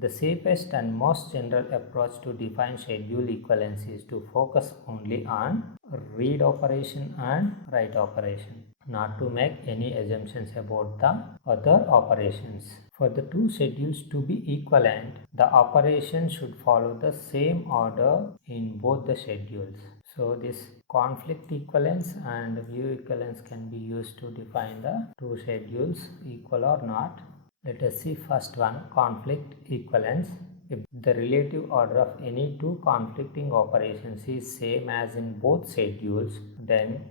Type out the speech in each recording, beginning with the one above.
The safest and most general approach to define schedule equivalence is to focus only on read operation and write operation, not to make any assumptions about the other operations. For the two schedules to be equivalent, the operation should follow the same order in both the schedules. So this conflict equivalence and view equivalence can be used to define the two schedules equal or not. Let us see first one, conflict equivalence. If the relative order of any two conflicting operations is same as in both schedules, then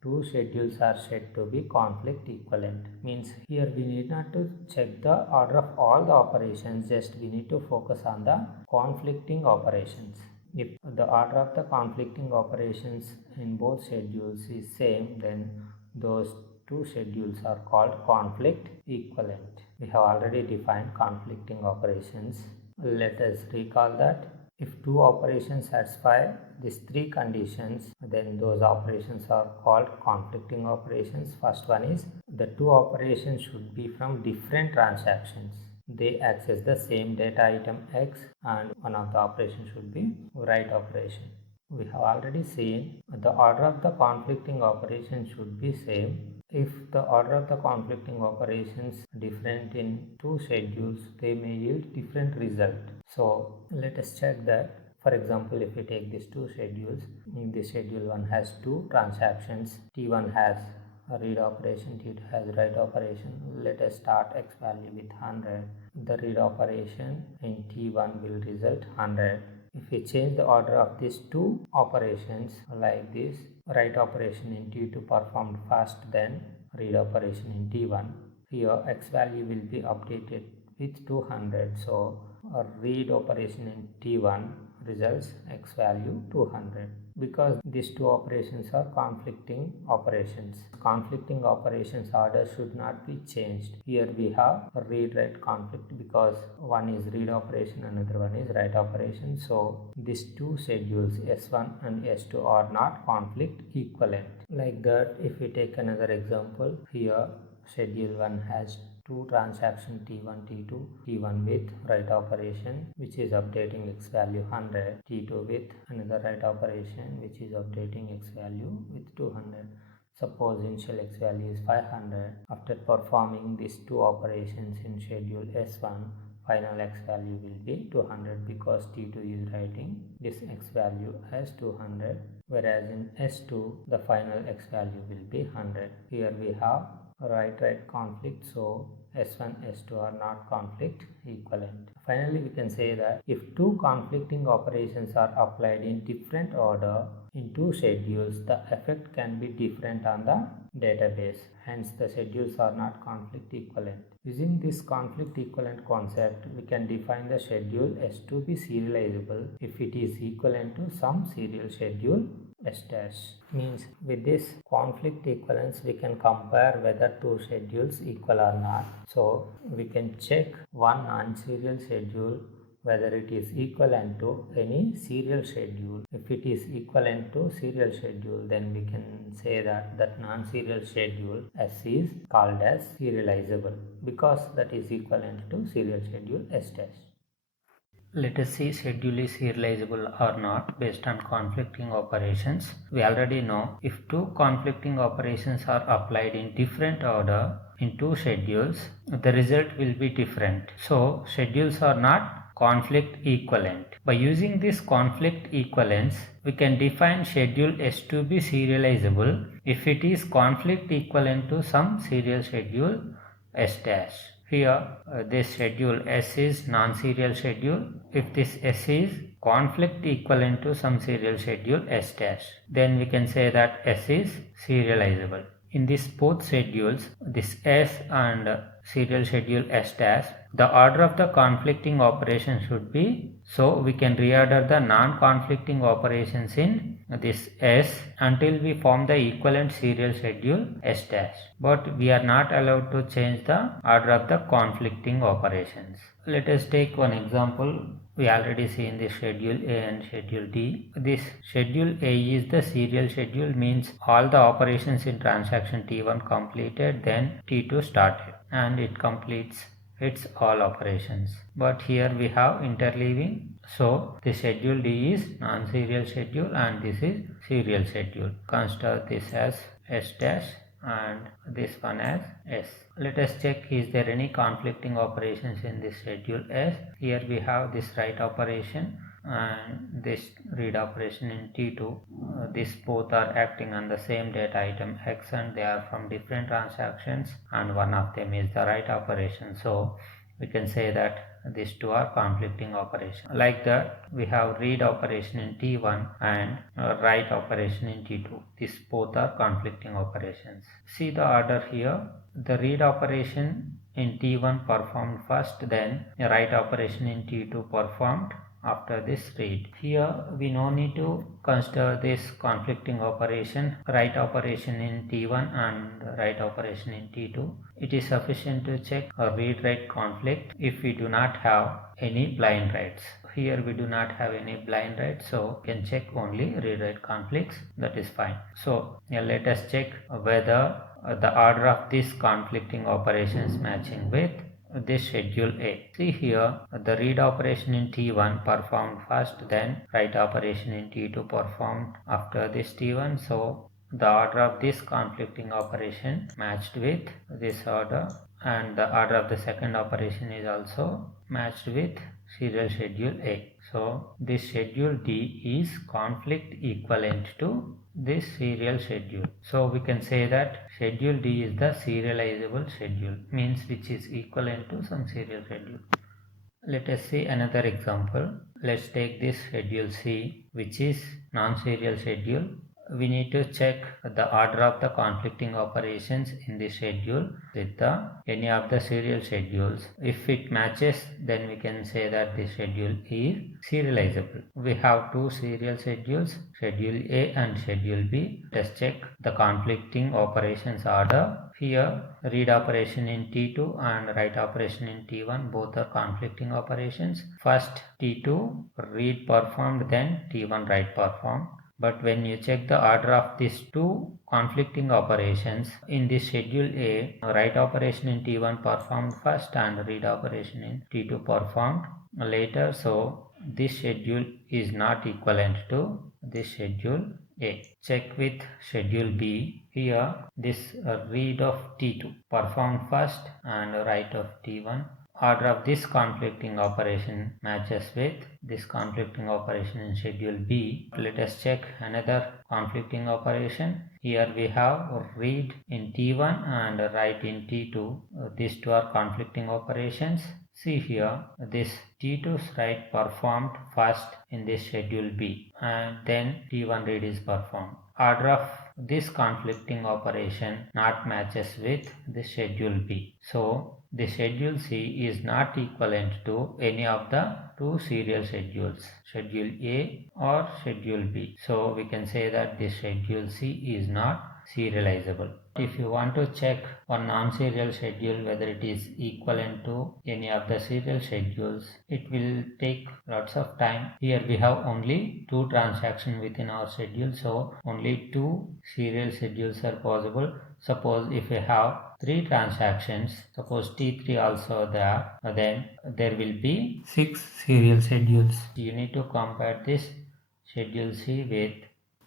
two schedules are said to be conflict equivalent. Means here we need not to check the order of all the operations, just we need to focus on the conflicting operations. If the order of the conflicting operations in both schedules is same, then those two schedules are called conflict equivalent. We have already defined conflicting operations. Let us recall that if two operations satisfy these three conditions, then those operations are called conflicting operations. First one is the two operations should be from different transactions. They access the same data item X, and one of the operations should be write operation. We have already seen the order of the conflicting operations should be same. If the order of the conflicting operations different in two schedules, they may yield different result. So let us check that. For example, if we take these two schedules, in this schedule 1 has two transactions. T1 has a read operation, T2 has write operation. Let us start X value with 100. The read operation in T1 will result 100. If we change the order of these two operations like this, write operation in T2 performed first, then read operation in T1. Here X value will be updated with 200. So a read operation in T1 results X value 200. Because these two operations are conflicting operations. Conflicting operations order should not be changed. Here we have a read-write conflict because one is read operation, another one is write operation. So these two schedules S1 and S2 are not conflict equivalent. Like that, if we take another example, here schedule 1 has two transaction T1, T2, T1 with write operation which is updating X value 100, T2 with another write operation which is updating X value with 200. Suppose initial X value is 500. After performing these two operations in schedule S1, final X value will be 200 because T2 is writing this X value as 200, whereas in S2 the final X value will be 100. Here we have write conflict, so S1, S2 are not conflict equivalent. Finally, we can say that if two conflicting operations are applied in different order in two schedules, the effect can be different on the database. Hence, the schedules are not conflict equivalent. Using this conflict equivalent concept, we can define the schedule S to be serializable if it is equivalent to some serial schedule S dash. Means with this conflict equivalence we can compare whether two schedules equal or not. So we can check one non-serial schedule whether it is equivalent to any serial schedule. If it is equivalent to serial schedule, then we can say that non-serial schedule S is called as serializable because that is equivalent to serial schedule S dash. Let us see schedule is serializable or not based on conflicting operations. We already know if two conflicting operations are applied in different order in two schedules, the result will be different. So schedules are not conflict equivalent. By using this conflict equivalence, we can define schedule S to be serializable if it is conflict equivalent to some serial schedule S dash. Here this schedule S is non-serial schedule. If this S is conflict equivalent to some serial schedule S dash, then we can say that S is serializable. In these both schedules, this S and serial schedule S dash, the order of the conflicting operation should be, so we can reorder the non-conflicting operations in this S until we form the equivalent serial schedule S dash. But we are not allowed to change the order of the conflicting operations. Let us take one example. We already see in the schedule A and schedule D. This schedule A is the serial schedule, means all the operations in transaction T1 completed, then T2 started and it completes its all operations. But here we have interleaving. So the schedule D is non-serial schedule and this is serial schedule. Consider this as S dash and this one as S. Let us check, is there any conflicting operations in this schedule S. Here we have this write operation and this read operation in T2. These both are acting on the same data item X and they are from different transactions and one of them is the write operation. So we can say that these two are conflicting operations. Like that, we have read operation in T1 and write operation in T2. These both are conflicting operations. See the order here. The read operation in T1 performed first, then a write operation in T2 performed after this read. Here we no need to consider this conflicting operation, write operation in T1 and write operation in T2. It is sufficient to check a read-write conflict if we do not have any blind writes. Here we do not have any blind writes, so we can check only read-write conflicts. That is fine. So let us check whether the order of these conflicting operations matching with this schedule A. See here, the read operation in T1 performed first, then write operation in T2 performed after this T1. So the order of this conflicting operation matched with this order and the order of the second operation is also matched with serial schedule A. So this schedule D is conflict equivalent to this serial schedule. So we can say that schedule D is the serializable schedule, means which is equivalent to some serial schedule. Let us see another example. Let's take this schedule C, which is non-serial schedule. We need to check the order of the conflicting operations in the schedule with any of the serial schedules. If it matches, then we can say that the schedule is serializable. We have two serial schedules, schedule A and schedule B. Let's check the conflicting operations order. Here read operation in T2 and write operation in T1 both are conflicting operations. First T2 read performed, then T1 write performed. But when you check the order of these two conflicting operations in the schedule A, write operation in T1 performed first and read operation in T2 performed later. So this schedule is not equivalent to this schedule A. Check with schedule B. Here this read of T2 performed first and write of T1. Order of this conflicting operation matches with this conflicting operation in schedule B. Let us check another conflicting operation. Here we have read in T1 and write in T2. These two are conflicting operations. See here, this T2's write performed first in this schedule B and then T1 read is performed. Order of this conflicting operation not matches with the schedule B. So the schedule C is not equivalent to any of the two serial schedules, schedule A or schedule B. So we can say that the schedule C is not serializable. If you want to check one non-serial schedule whether it is equivalent to any of the serial schedules, it will take lots of time. Here we have only two transactions within our schedule, so only two serial schedules are possible. Suppose if we have three transactions, suppose T3 also there, then there will be 6 serial schedules. You need to compare this schedule C with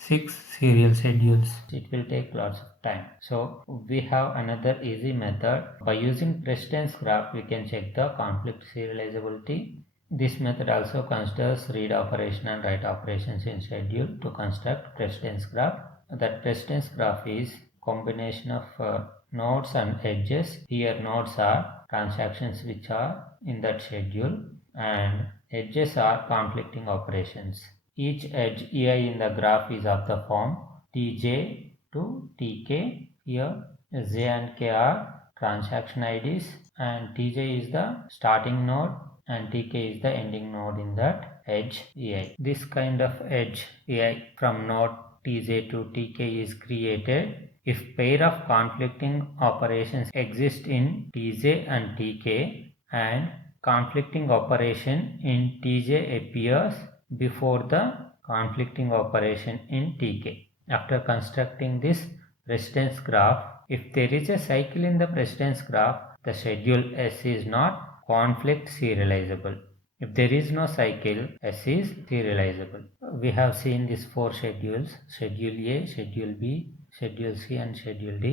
6 serial schedules. It will take lots of time. So we have another easy method. By using precedence graph, we can check the conflict serializability. This method also considers read operation and write operations in schedule to construct precedence graph. That precedence graph is combination of nodes and edges. Here nodes are transactions which are in that schedule and edges are conflicting operations. Each edge ei in the graph is of the form tj to tk. Here j and k are transaction IDs and tj is the starting node and tk is the ending node in that edge ei. This kind of edge ei from node tj to tk is created if pair of conflicting operations exist in tj and tk and conflicting operation in tj appears before the conflicting operation in tk. After constructing this precedence graph, if there is a cycle in the precedence graph, the schedule S is not conflict serializable. If there is no cycle, S is serializable. We have seen these 4 schedules: Schedule A, Schedule B, Schedule C and Schedule D.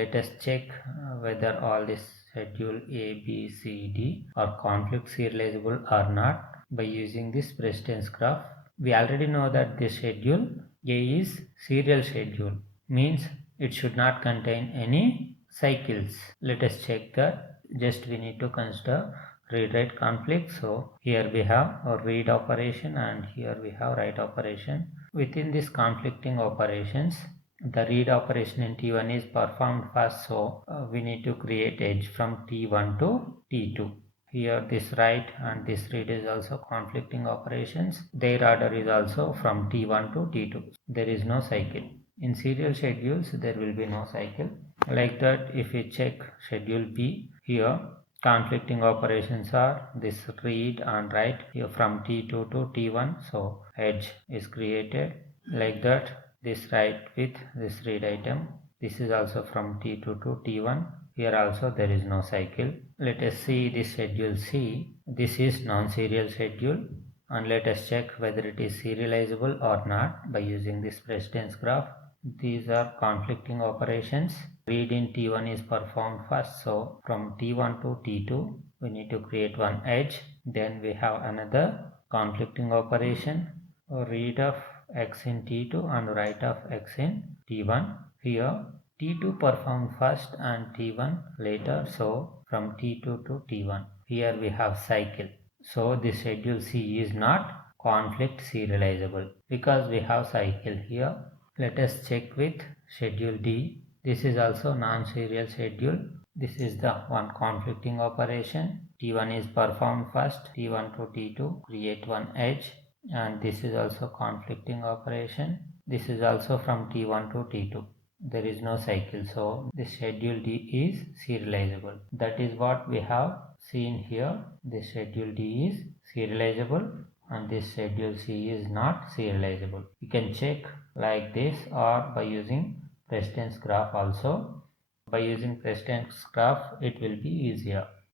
Let us check whether all this Schedule A, B, C, D are conflict serializable or not by using this precedence graph. We already know that this Schedule A is serial schedule, means it should not contain any cycles. Let us check that. Just we need to consider read-write conflict. So here we have a read operation and here we have write operation. Within these conflicting operations, the read operation in T1 is performed first, so we need to create edge from T1 to T2. Here this write and this read is also conflicting operations. Their order is also from T1 to T2. There is no cycle. In serial schedules there will be no cycle. Like that, if we check schedule B, here conflicting operations are this read and write here from T2 to T1, so edge is created. Like that, this write with this read item, this is also from T2 to T1. Here also there is no cycle. Let us see this schedule C. This is non-serial schedule, and let us check whether it is serializable or not by using this precedence graph. These are conflicting operations. Read in T1 is performed first, so from T1 to T2 we need to create one edge. Then we have another conflicting operation, read of X in T2 and write of X in T1. Here T2 performed first and T1 later, so from T2 to T1. Here we have cycle. So this schedule C is not conflict serializable because we have cycle here. Let us check with schedule D. This is also non-serial schedule. This is the one conflicting operation. T1 is performed first, T1 to T2, create one edge, and this is also conflicting operation. This is also from T1 to T2. There is no cycle, so the schedule D is serializable. That is what we have seen here. The schedule D is serializable and this schedule C is not serializable. You can check like this or by using precedence graph also. By using precedence graph it will be easier.